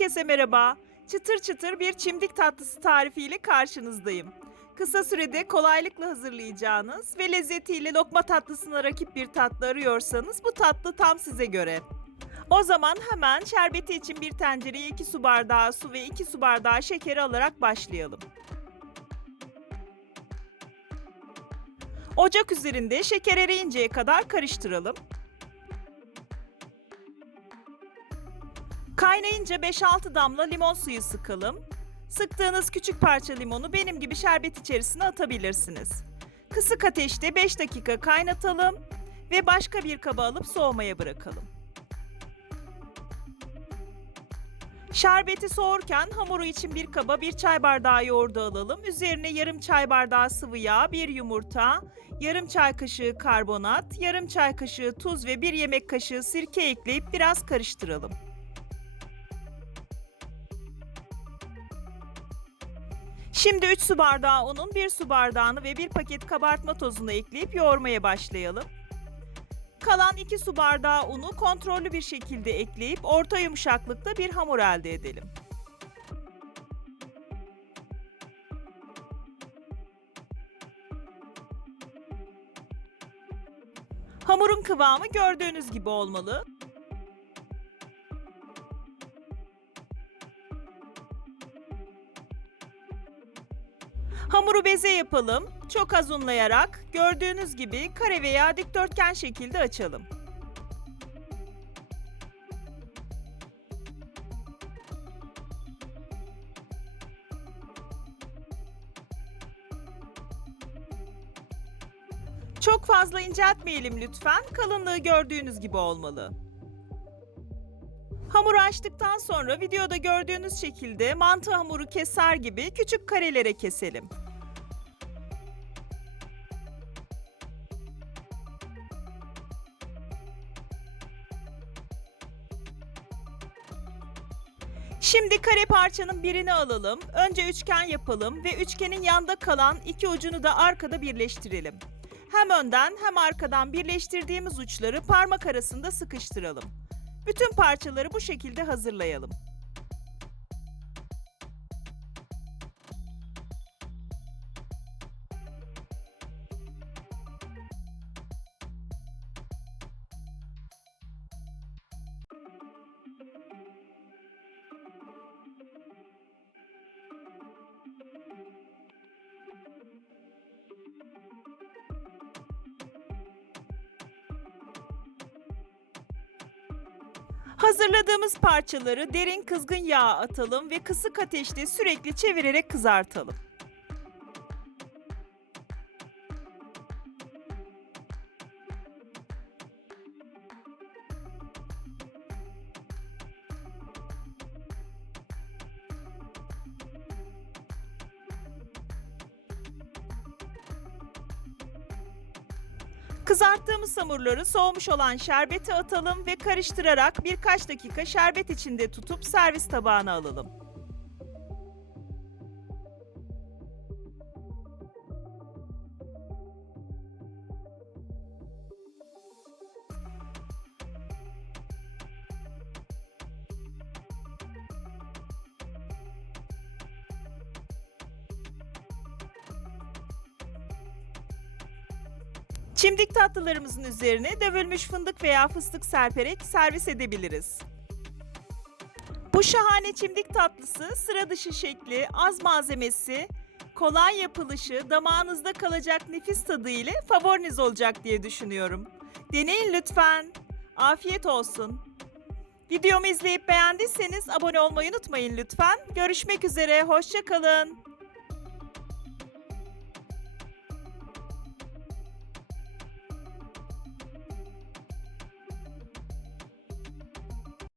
Herkese merhaba. Çıtır çıtır bir çimdik tatlısı tarifiyle karşınızdayım. Kısa sürede kolaylıkla hazırlayacağınız ve lezzetiyle lokma tatlısına rakip bir tatlı arıyorsanız bu tatlı tam size göre. O zaman hemen şerbeti için bir tencereye 2 su bardağı su ve 2 su bardağı şekeri alarak başlayalım. Ocak üzerinde şeker eriyinceye kadar karıştıralım. Kaynayınca 5-6 damla limon suyu sıkalım. Sıktığınız küçük parça limonu benim gibi şerbet içerisine atabilirsiniz. Kısık ateşte 5 dakika kaynatalım ve başka bir kaba alıp soğumaya bırakalım. Şerbeti soğurken hamuru için bir kaba bir çay bardağı yoğurdu alalım. Üzerine yarım çay bardağı sıvı yağ, bir yumurta, yarım çay kaşığı karbonat, yarım çay kaşığı tuz ve bir yemek kaşığı sirke ekleyip biraz karıştıralım. Şimdi 3 su bardağı unun 1 su bardağını ve 1 paket kabartma tozunu ekleyip yoğurmaya başlayalım. Kalan 2 su bardağı unu kontrollü bir şekilde ekleyip orta yumuşaklıkta bir hamur elde edelim. Hamurun kıvamı gördüğünüz gibi olmalı. Hamuru beze yapalım. Çok az unlayarak gördüğünüz gibi kare veya dikdörtgen şekilde açalım. Çok fazla inceltmeyelim lütfen. Kalınlığı gördüğünüz gibi olmalı. Hamuru açtıktan sonra videoda gördüğünüz şekilde mantı hamuru keser gibi küçük karelere keselim. Şimdi kare parçanın birini alalım. Önce üçgen yapalım ve üçgenin yanda kalan iki ucunu da arkada birleştirelim. Hem önden hem arkadan birleştirdiğimiz uçları parmak arasında sıkıştıralım. Bütün parçaları bu şekilde hazırlayalım. Hazırladığımız parçaları derin kızgın yağa atalım ve kısık ateşte sürekli çevirerek kızartalım. Kızarttığımız hamurları soğumuş olan şerbete atalım ve karıştırarak birkaç dakika şerbet içinde tutup servis tabağına alalım. Çimdik tatlılarımızın üzerine dövülmüş fındık veya fıstık serperek servis edebiliriz. Bu şahane çimdik tatlısı sıra dışı şekli, az malzemesi, kolay yapılışı, damağınızda kalacak nefis tadı ile favoriniz olacak diye düşünüyorum. Deneyin lütfen. Afiyet olsun. Videomu izleyip beğendiyseniz abone olmayı unutmayın lütfen. Görüşmek üzere, hoşçakalın.